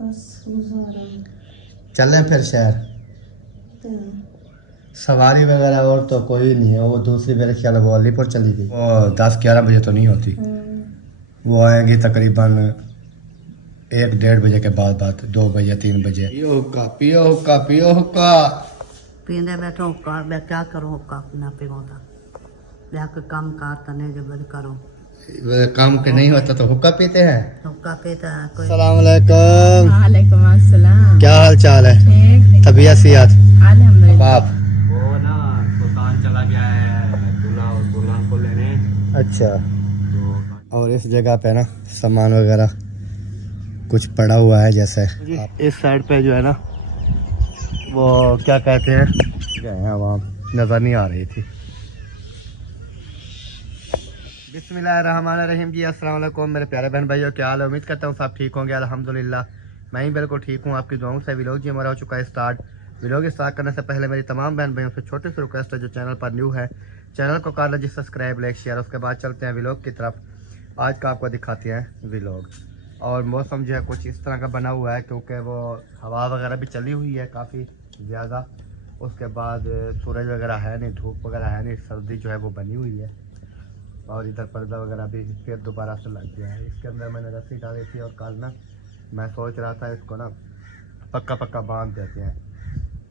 बस गुजारा चलें फिर शहर। तो सवारी वगैरह और तो कोई नहीं है, वो दूसरी मेरे ख्याल में वो अलीपुर चली गई, वो 10-11 बजे तो नहीं होती, वो आएंगी तकरीबन 1-1:30 बजे के बाद 2 बजे 3 बजे। पियो हुक्का पियो हुक्का पियो हुक्का। पींदे बैठो हुक्का, मैं क्या करूँ हुक्का ना पीऊँ तो जाकर काम कार तने जब करो काम के नहीं होता तो हुक्का पीते हैं। हुक्का पीता है कोई। अस्सलाम वालेकुम। वालेकुम अस्सलाम। क्या हाल चाल है? ठीक तबीयत सियात? अल्हम्दुलिल्लाह। बाप वो ना सुल्तान चला गया है दूल्हा और दुल्हन को लेने। अच्छा। तो और इस जगह पे ना सामान वगैरह कुछ पड़ा हुआ है, जैसे इस साइड पे जो है ना वो क्या कहते हैं, गए हैं वहाँ, नज़र नहीं आ रही थी। बिस्मिल्लाहिर्रहमानिर्रहीम जी, अस्सलाम वालेकुम मेरे प्यारे बहन भाइयों, क्या हाल है? उम्मीद करता हूँ सब ठीक होंगे। अल्हम्दुलिल्लाह मैं ही बिल्कुल ठीक हूँ। आपकी दुआओं से व्लॉग जी हमारा हो चुका है स्टार्ट। व्लॉग स्टार्ट करने से पहले मेरी तमाम बहन भाइयों से छोटी सी रिक्वेस्ट है, जो चैनल पर न्यू है चैनल को कर लीजिए सब्सक्राइब, लाइक, शेयर। उसके बाद चलते हैं व्लॉग की तरफ। आज का आपको दिखाते हैं व्लॉग। और मौसम जो है कुछ इस तरह का बना हुआ है, क्योंकि वो हवा वगैरह भी चली हुई है काफ़ी ज़्यादा। उसके बाद सूरज वगैरह है नहीं, धूप वगैरह है नहीं, सर्दी जो है वो बनी हुई है। और इधर पर्दा वगैरह भी फिर दोबारा से लग गया है। इसके अंदर मैंने रस्सी डाली थी और कल ना मैं सोच रहा था इसको ना पक्का पक्का बांध देते हैं,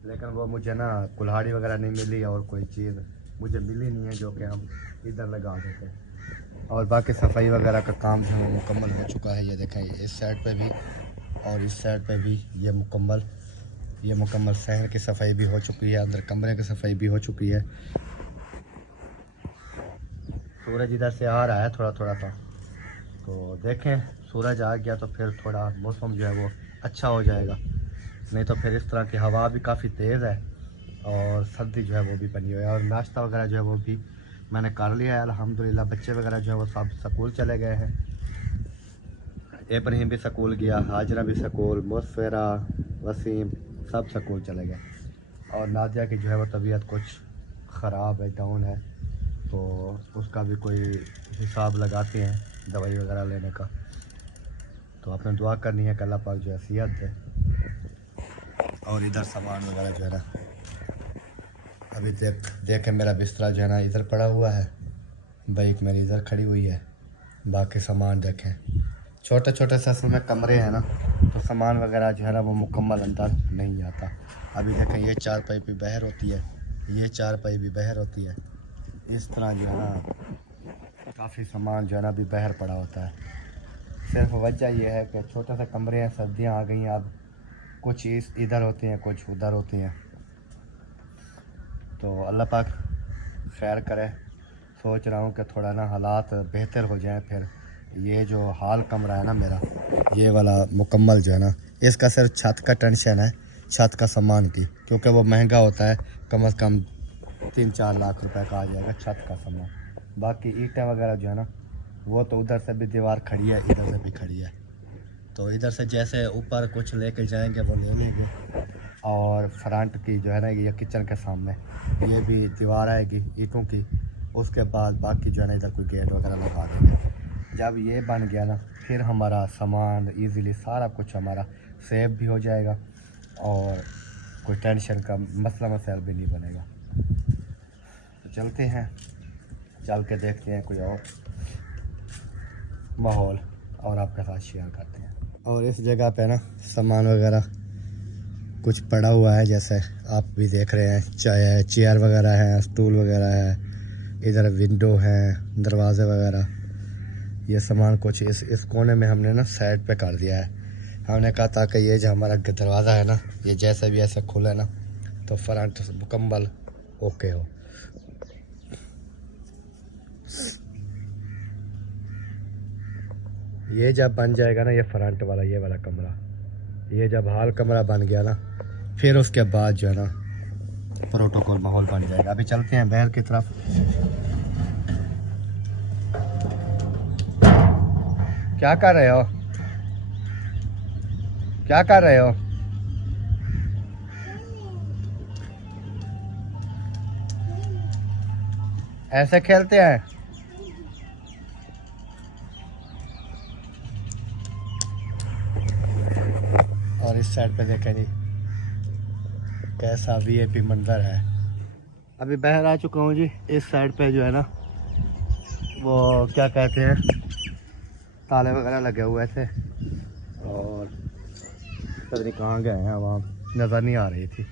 लेकिन वो मुझे ना कुल्हाड़ी वगैरह नहीं मिली और कोई चीज़ मुझे मिली नहीं है जो कि हम इधर लगा देते। और बाकी सफाई वगैरह का काम जो है वो मुकम्मल हो चुका है। ये देखें, इस साइड पे भी और इस साइड पे भी ये मुकम्मल सहन की सफाई भी हो चुकी है, अंदर कमरे की सफाई भी हो चुकी है। सूरज इधर से आ रहा है थोड़ा थोड़ा सा, तो देखें सूरज आ गया तो फिर थोड़ा मौसम जो है वो अच्छा हो जाएगा, नहीं तो फिर इस तरह की हवा भी काफ़ी तेज़ है और सर्दी जो है वो भी बनी हुई है। और नाश्ता वगैरह जो है वो भी मैंने कर लिया है अल्हम्दुलिल्लाह। बच्चे वगैरह जो है वो सब स्कूल चले गए हैं। इब्राहिम भी स्कूल गया, हाजरा भी स्कूल, मुसफिरा, वसीम सब स्कूल चले गए। और नादिया की जो है वो तबीयत कुछ ख़राब है, डाउन है, तो उसका भी कोई हिसाब लगाते हैं दवाई वगैरह लेने का। तो आपने दुआ करनी है कि अल्लाह पाक जो है सेहत दे। और इधर सामान वगैरह जो है ना अभी देखें मेरा बिस्तरा जो है ना इधर पड़ा हुआ है, बाइक मेरी इधर खड़ी हुई है। बाकी सामान देखें, छोटे छोटे से असल में कमरे हैं ना, तो सामान वगैरह जो है ना वो मुकम्मल अंदर नहीं आता। अभी देखें ये चारपाई भी बाहर होती है, ये चारपाई भी बाहर होती है। इस तरह जो है ना काफ़ी सामान जो है ना अभी बाहर पड़ा होता है। सिर्फ वजह यह है कि छोटे से कमरे हैं, सर्दियाँ आ गई हैं, अब कुछ इधर होती हैं कुछ उधर होती हैं, तो अल्लाह पाक खैर करे। सोच रहा हूँ कि थोड़ा ना हालात बेहतर हो जाएं, फिर ये जो हाल कमरा है ना मेरा, ये वाला मुकम्मल जो है ना, इसका सिर्फ छत का टेंशन है, छत का सामान की, क्योंकि वो महंगा होता है, कम से कम 3-4 लाख रुपए का आ जाएगा छत का सामान। बाकी ईंटें वगैरह जो है ना वो तो उधर से भी दीवार खड़ी है, इधर से भी खड़ी है, तो इधर से जैसे ऊपर कुछ लेके जाएंगे वो ले लेंगे। और फ्रंट की जो है ना ये किचन के सामने ये भी दीवार आएगी ईंटों की। उसके बाद बाकी जो है ना इधर कोई गेट वगैरह लगा देंगे। जब ये बन गया ना फिर हमारा सामान इजीली सारा कुछ हमारा सेव भी हो जाएगा और कोई टेंशन का मसला मसाइल भी नहीं बनेगा। तो चलते हैं, चल के देखते हैं कोई और माहौल और आपके साथ शेयर करते हैं। और इस जगह पे ना सामान वगैरह कुछ पड़ा हुआ है, जैसे आप भी देख रहे हैं, चाहे चेयर वगैरह है, स्टूल वगैरह है, इधर विंडो है, दरवाज़े वगैरह। ये सामान कुछ इस कोने में हमने ना साइड पे कर दिया है। हमने कहा ताकि ये जो हमारा दरवाज़ा है ना ये जैसे भी ऐसे खुले ना तो फ्रंट मुकम्मल ओके हो। ये जब बन जाएगा ना ये फ्रंट वाला ये वाला कमरा, ये जब हाल कमरा बन गया ना फिर उसके बाद जो है ना प्रोटोकॉल माहौल बन जाएगा। अभी चलते हैं बाहर की तरफ। क्या कर रहे हो? क्या कर रहे हो? ऐसे खेलते हैं? और इस साइड पे देखें जी कैसा वीआईपी मंजर है। अभी बाहर आ चुका हूँ जी। इस साइड पे जो है ना वो क्या कहते हैं ताले वगैरह लगे हुए थे और पता नहीं कहाँ गए हैं, वहाँ नज़र नहीं आ रही थी।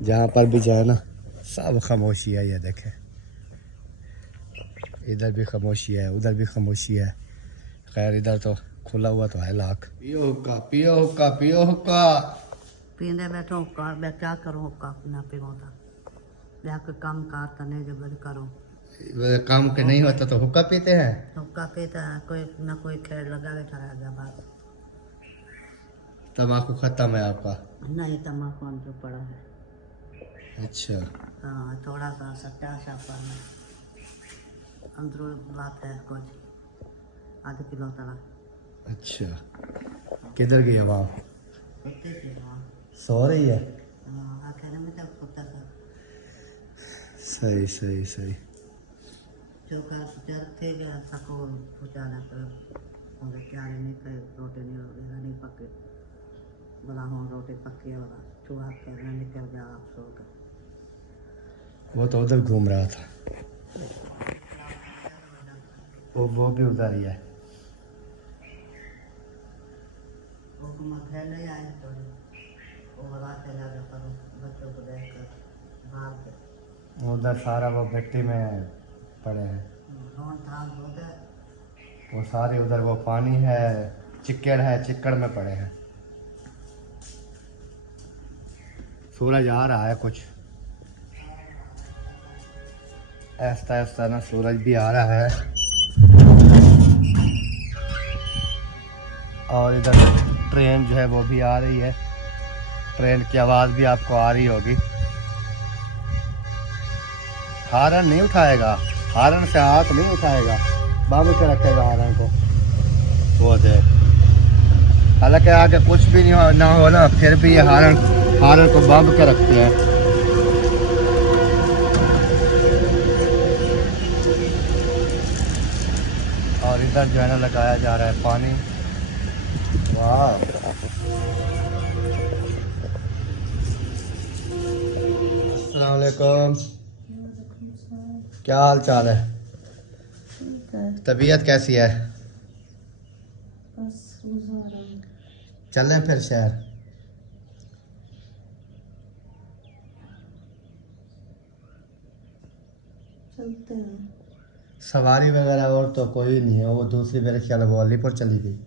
जहाँ पर भी जाए ना सब खामोशी है। ये देखें इधर भी खामोशी है, उधर भी खामोशी है। खैर इधर तो खुला हुआ तो है लाख। पियो हुक्का पियो हुक्का पियो हुक्का। पींदे बैठो हुक्का, मैं क्या करूँ हुक्का ना पीऊँगा जाके काम कार तने जो बंद करो। काम के नहीं होता तो हुक्का पीते हैं। हुक्का पीता है कोई ना कोई खेल लगा बैठा रहेगा बस। तम्बाकू खत्म है आपका? नहीं तम्बाकू अंदर पड़ा है। अच्छा हाँ थोड़ा सा सट्टा सा पर अंदर बात है कुछ आधे किलो तक। अच्छा किधर गई वहाँ? कुत्ते की वहाँ सो रही है? आखिर में तब कुत्ता था। सही सही सही। जो का जर थे गया सको पहुँचाना कर और क्या नहीं कर रोटी नहीं पके बोला हूँ रोटी पकी है बोला चूहा कर निकल गया आप सो कर। वो तो उधर घूम रहा था। वो भी उधर ही है। वो खेल नहीं आए तो वो बोला चला गया पर बच्चों को देख कर भाग के उधर सारा वो मिट्टी में पड़े हैं। वो सारे उधर वो पानी है चिक्कड़ है, चिक्कड़ में पड़े हैं। सूरज आ रहा है कुछ ऐसा ऐसा ना, सूरज भी आ रहा है और इधर ट्रेन जो है वो भी आ रही है। ट्रेन की आवाज़ भी आपको आ रही होगी। हारन नहीं उठाएगा, हारन से हाथ नहीं उठाएगा, बाबू के रखेगा हारन को। वो देख हालांकि आगे कुछ भी नहीं हो ना हो ना फिर भी ये हारन को बांध के रखते हैं। और इधर जो है ना लगाया जा रहा है पानी। वाह अस्सलाम वालेकुम, क्या हाल चाल है? तबीयत कैसी है? बस गुजारा चलें फिर शहर? चलते हैं। सवारी वगैरह और तो कोई नहीं है, वो दूसरी मेरे ख्याल में वो अलीपुर चली गई।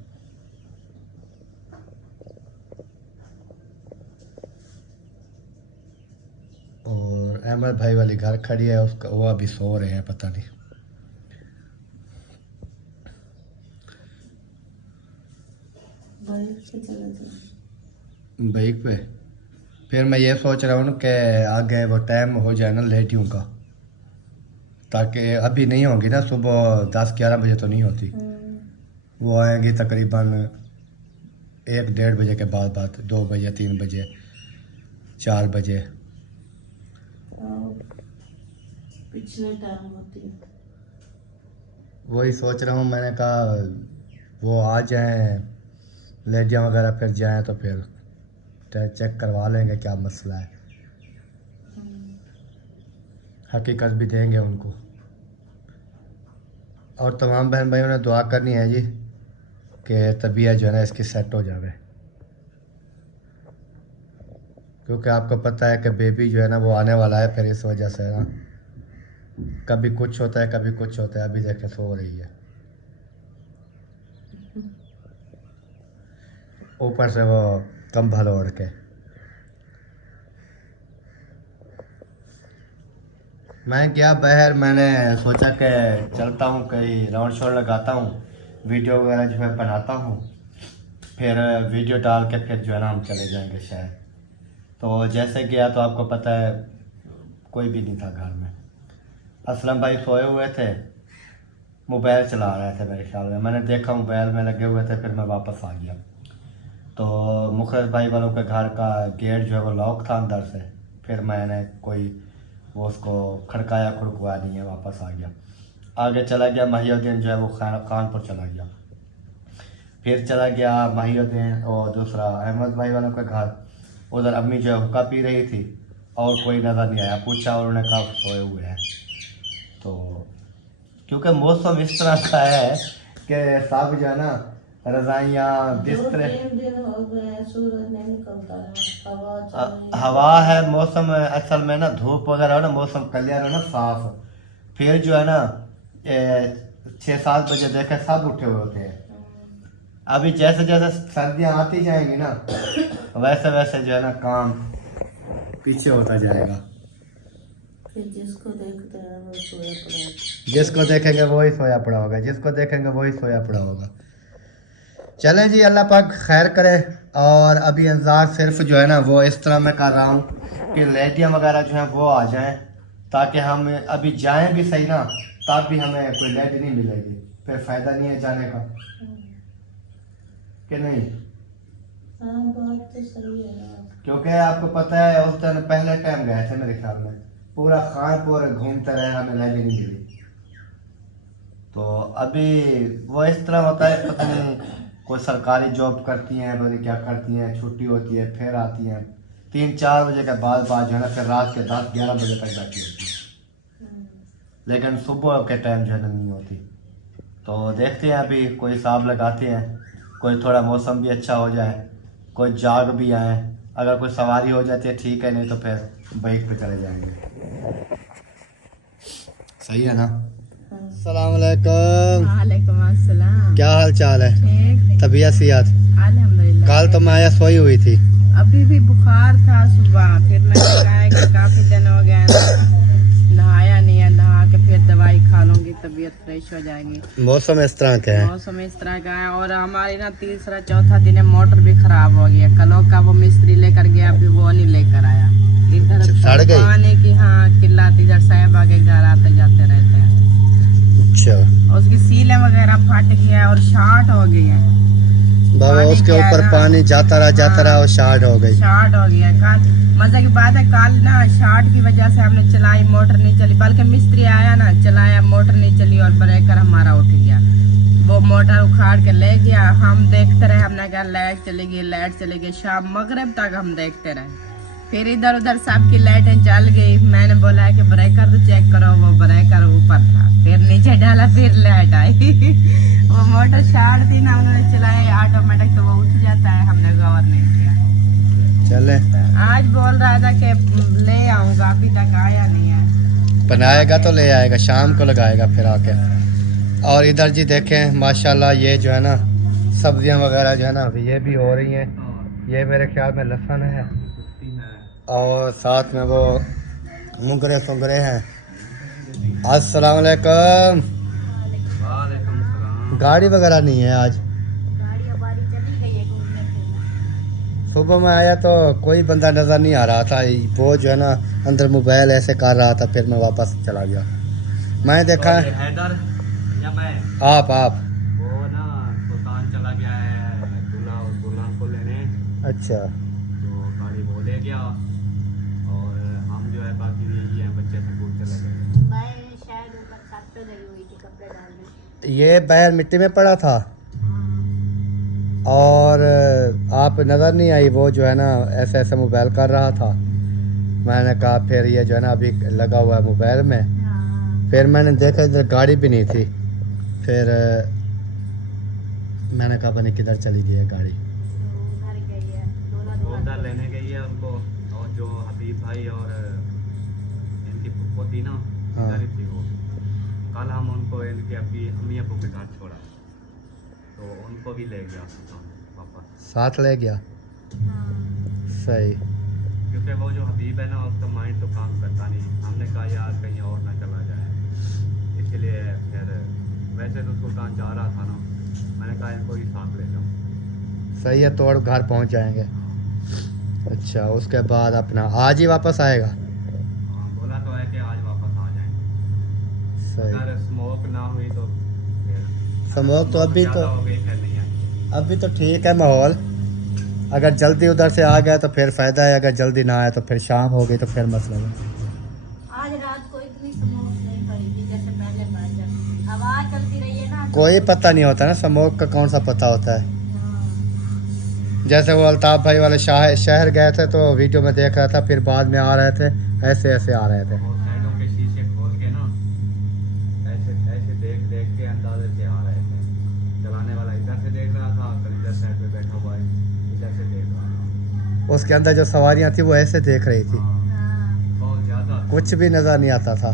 और अहमद भाई वाली घर खड़ी है, उसका वो अभी सो रहे हैं, पता नहीं। बाइक पे चले जाओ। बाइक पे फिर मैं ये सोच रहा हूँ कि आगे वो टाइम हो जाए ना लेटियों का, ताकि अभी नहीं होगी ना, सुबह 10-11 बजे तो नहीं होती। वो आएंगी तकरीबन 1-1:30 बजे के बाद 2 बजे 3 बजे 4 बजे। पिछले टाइम होती है। वही सोच रहा हूँ, मैंने कहा वो आ जाएं लेडियाँ वगैरह, फिर जाएं तो फिर चेक करवा लेंगे क्या मसला है, हकीकत भी देंगे उनको। और तमाम बहन भाइयों ने दुआ करनी है जी कि तबीयत जो है ना इसकी सेट हो जावे, क्योंकि आपको पता है कि बेबी जो है ना वो आने वाला है। फिर इस वजह से ना कभी कुछ होता है कभी कुछ होता है। अभी देखे सो रही है, ऊपर से वो कंबल ओढ़ के। मैं गया बाहर, मैंने सोचा कि चलता हूँ कहीं राउंड शॉट लगाता हूँ, वीडियो वगैरह जो है बनाता हूँ, फिर वीडियो डाल के फिर जो है ना हम चले जाएंगे शहर। तो जैसे गया तो आपको पता है कोई भी नहीं था घर में। असलम भाई सोए हुए थे, मोबाइल चला रहे थे मेरे ख्याल में। मैंने देखा मोबाइल में लगे हुए थे, फिर मैं वापस आ गया। तो मुखरस भाई वालों के घर का गेट जो है वो लॉक था अंदर से। फिर मैंने कोई वो उसको खड़काया खुड़कवा नहीं है, वापस आ गया। आगे चला गया महिउद्दीन जो है वो कानपुर चला गया। फिर चला गया महिउद्दीन और दूसरा अहमद भाई वालों का घर, उधर अम्मी जो है हुक्का पी रही थी और कोई नज़र नहीं आया। पूछा और उन्होंने कहा सोए हुए हैं। तो क्योंकि मौसम इस तरह का है कि सब जो है ना रज़ाइयाँ बिस्तरे, 2-3 दिन हो गए सूरज नहीं निकलता है, हवा चल रही है। हवा है, मौसम असल में ना धूप वगैरह हो ना, मौसम क्लियर हो ना साफ, फिर जो है ना 6-7 बजे देखे सब उठे हुए होते हैं। अभी जैसे जैसे सर्दियाँ आती जाएंगी ना वैसे वैसे जो है ना काम पीछे होता जाएगा। फिर जिसको देखते हैं वो सोया पड़ा है। जिसको देखेंगे वही सोया पड़ा होगा, जिसको देखेंगे वही सोया पड़ा होगा। चलें जी, अल्लाह पाक खैर करे। और अभी इंतज़ार सिर्फ जो है ना वो इस तरह मैं कर रहा हूँ कि लेडियाँ वगैरह जो हैं वो आ जाएं, ताकि हम अभी जाएं भी सही ना तब भी हमें कोई लेडी नहीं मिलेगी, फिर फ़ायदा नहीं है जाने का, कि नहीं? हाँ बात तो सही है ना। क्योंकि आपको पता है उस दिन पहले टाइम गए थे मेरे ख्याल में, पूरा खानपुर घूमते रहे, हमें लेडी नहीं मिली। तो अभी वो इस तरह होता है, पता नहीं कोई सरकारी जॉब करती हैं, पता नहीं क्या करती हैं, छुट्टी होती है फिर आती हैं 3-4 बजे के बाद जो है ना फिर रात के 10-11 बजे तक बैठी होती है, लेकिन सुबह के टाइम जो है ना नहीं होती। तो देखते हैं अभी कोई हिसाब लगाते हैं, कोई थोड़ा मौसम भी अच्छा हो जाए, कोई जाग भी आए, अगर कोई सवारी हो जाती है ठीक है, नहीं तो फिर बाइक पे चले जाएंगे। सही है ना? अस्सलाम वालेकुम। वालेकुम अस्सलाम। क्या हाल चाल है? ठीक, तबीयत सियात? अल्हम्दुलिल्लाह। कल तो माया सोई हुई थी। अभी भी बुखार था सुबह, फिर मैंने कहा कि काफी दिन हो गए हैं, नहाया नहीं है, नहा के फिर दवाई खा लूंगी, तबीयत फ्रेश हो जाएगी। मौसम इस तरह का है। मौसम इस तरह का है और हमारी ना तीसरा चौथा दिन है, मोटर भी खराब हो गया। कलों का वो मिस्त्री लेकर गया, अभी वो नहीं लेकर आया। इधर सड़ गई? पानी की हाँ किल्लत, इधर साहब आगे घर आते जाते रहते हैं। अच्छा, उसकी सीलें वगैरह फट गया और शार्ट हो गई है बाबा पानी उसके क्या है ऊपर ना? पानी जाता रहा और शार्ट हो गई। शार्ट हो गया। कल मजे की बात है, कल ना शार्ट की वजह से हमने चलाई, मोटर नहीं चली, बल्कि मिस्त्री आया ना चलाया, मोटर नहीं चली और ब्रेकर हमारा उठ गया। वो मोटर उखाड़ के ले गया, हम देखते रहे, हमने कहा लाइट चली गई, शाम मगरिब तक हम देखते रहे। फिर इधर उधर सबकी लाइटें जल गई। मैंने बोला कि ब्रेकर तो चेक करो, वो ब्रेकर ऊपर था, फिर नीचे डाला, फिर लाइट आई। वो मोटर शार्ट थी ना, उन्होंने चलाया ऑटोमेटिक, तो वो उठ जाता है, हमने गौर नहीं किया। चले, आज बोल रहा था कि ले आऊंगा, अभी तक आया नहीं है। बनाएगा तो ले आएगा, शाम को लगाएगा फिर आके। और इधर जी देखें माशाल्लाह, ये जो है ना सब्जियां वगैरह जो है ना अभी ये भी हो रही हैं। ये मेरे ख्याल में लहसुन है और साथ में वो मुंगरे सुंगरे हैं। अस्सलाम वालेकुम। वालेकुम सलाम। गाड़ी वगैरह नहीं है आज? सुबह में आया तो कोई बंदा नज़र नहीं आ रहा था, वो जो है ना अंदर मोबाइल ऐसे कर रहा था, फिर मैं वापस चला गया। मैं देखा तो हैदर या मैं आप वो ना सुल्तान चला गया है दूल्हा और दुल्हन को लेने, अच्छा, तो गाड़ी वो ले गया और हम जो है बाकी यही हैं, बच्चे स्कूल चले गए। मैं शायद ऊपर छत पे गई हुई थी कपड़े डालने। ये बैल मिट्टी में पड़ा था और आप नज़र नहीं आई, वो जो है ना ऐसे ऐसे मोबाइल कर रहा था। मैंने कहा फिर ये जो है ना अभी लगा हुआ है मोबाइल में, फिर मैंने देखा इधर गाड़ी भी नहीं थी, फिर मैंने कहा पता नहीं किधर चली गई है गाड़ी। उधर गई है वो उधर लेने गई है उनको, और जो हबीब भाई और इनकी फुप्पो थी ना, हाँ। इधर ही थी वो। कल हम उनको इनके अम्मी अब्बू के घर छोड़ा, तो उनको भी ले गया पापा, साथ ले गया। सही। क्योंकि वो जो हबीब है ना उसका माइंड तो काम करता नहीं। हमने कहा यार कहीं और ना चला जाए, इसलिए फिर वैसे तो सुल्तान जा रहा था ना, मैंने कहा इनको ही साथ ले जाऊँ। सही है, तो और घर पहुंच जाएंगे। अच्छा, उसके बाद अपना आज ही वापस आएगा? हाँ, बोला तो है कि आज वापस आ जाएंगे। सही। अगर स्मोक ना हुई तो फिर स्मोक तो अभी ज़्यादा तो हो गई फिर नहीं आएंगे। अभी तो ठीक है माहौल, अगर जल्दी उधर से आ गया तो फिर फ़ायदा है, अगर जल्दी ना आया तो फिर शाम हो गई तो फिर मसला है। आज रात को इतनी स्मोक नहीं पड़ेगी जैसे पहले पड़ जाती, हवा चलती रही है ना। कोई पता नहीं होता ना, स्मोक का कौन सा पता होता है। हाँ। जैसे वो अल्ताफ़ भाई वाले शहर गए थे तो वीडियो में देख रहा था, फिर बाद में आ रहे थे ऐसे ऐसे आ रहे थे। वो साइडों के शीशे खोल के ना ऐसे ऐसे देख देख के अंदाजे से आ रहे थे। चलाने वाला इधर से देख रहा था, कल इधर साइड पे बैठा हुआ है इधर से देख रहा था। उसके अंदर जो सवारियां थी वो ऐसे देख रही थी, हाँ, बहुत ज़्यादा। कुछ भी नज़र नहीं आता था।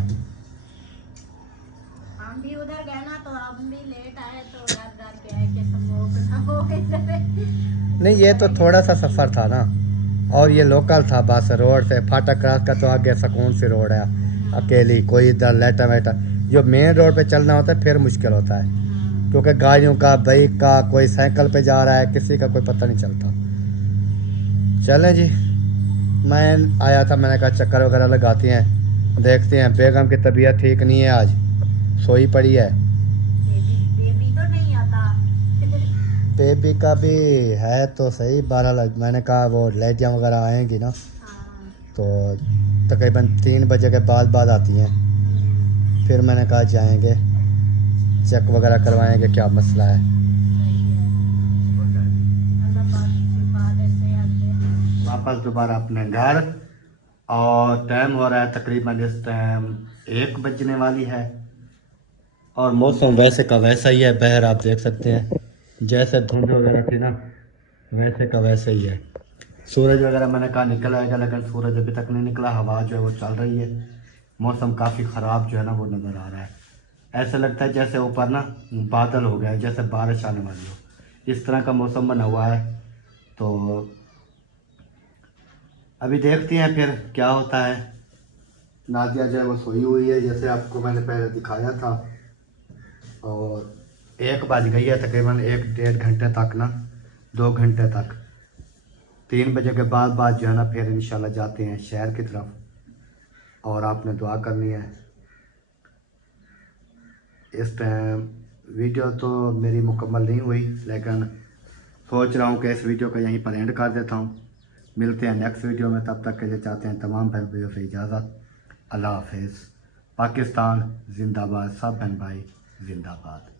हम भी उधर गए ना तो हम भी लेट आए तो डर डर के आए कि स्मोक ना हो इधर। नहीं, ये तो थोड़ा सा सफ़र था ना, और ये लोकल था, बस रोड से फाटक क्रॉस का तो आगे सुकून सी रोड है, अकेली, कोई इधर लेटा वेटा। जो मेन रोड पे चलना होता है फिर मुश्किल होता है, क्योंकि गाड़ियों का, बाइक का, कोई साइकिल पे जा रहा है, किसी का कोई पता नहीं चलता। चलें जी, मैं आया था, मैंने कहा चक्कर वगैरह लगाती हैं, देखते हैं। बेगम की तबीयत ठीक नहीं है, आज सोई पड़ी है। बेबी तो नहीं आता। बेबी का भी है तो सही, 12 मैंने कहा वो लेटियाँ वगैरह आएंगी ना हाँ। तो तकरीबन 3 बजे के बाद आती हैं। फिर मैंने कहा जाएंगे, चेक वगैरह करवाएंगे क्या मसला है। अल्लाह पाक शिफा दे, सेहत दे। वापस दोबारा अपने घर, और टाइम हो रहा है तकरीबन इस टाइम 1 बजने वाली है, और मौसम वैसे का वैसा ही है। बहर आप देख सकते हैं, जैसे धुंध वगैरह थी ना वैसे का वैसे ही है। सूरज वगैरह मैंने कहा निकल आएगा, लेकिन सूरज अभी तक नहीं निकला। हवा जो है वो चल रही है, मौसम काफ़ी ख़राब जो है ना वो नज़र आ रहा है। ऐसा लगता है जैसे ऊपर ना बादल हो गया है, जैसे बारिश आने वाली हो, इस तरह का मौसम बना हुआ है। तो अभी देखते हैं फिर क्या होता है। नादिया जो है वो सोई हुई है, जैसे आपको मैंने पहले दिखाया था, और 1 बज गई है तकरीबन, 1-1.5 घंटे तक ना, 2 घंटे तक, 3 बजे के बाद जो है ना फिर इंशाल्लाह जाते हैं शहर की तरफ, और आपने दुआ करनी है। इस टाइम वीडियो तो मेरी मुकम्मल नहीं हुई, लेकिन सोच रहा हूँ कि इस वीडियो को यहीं पर एंड कर देता हूँ। मिलते हैं नेक्स्ट वीडियो में, तब तक के लिए चाहते हैं तमाम बहन भाइयों से इजाज़त। अल्लाह हाफिज़। पाकिस्तान जिंदाबाद, सब बहन भाई जिंदाबाद।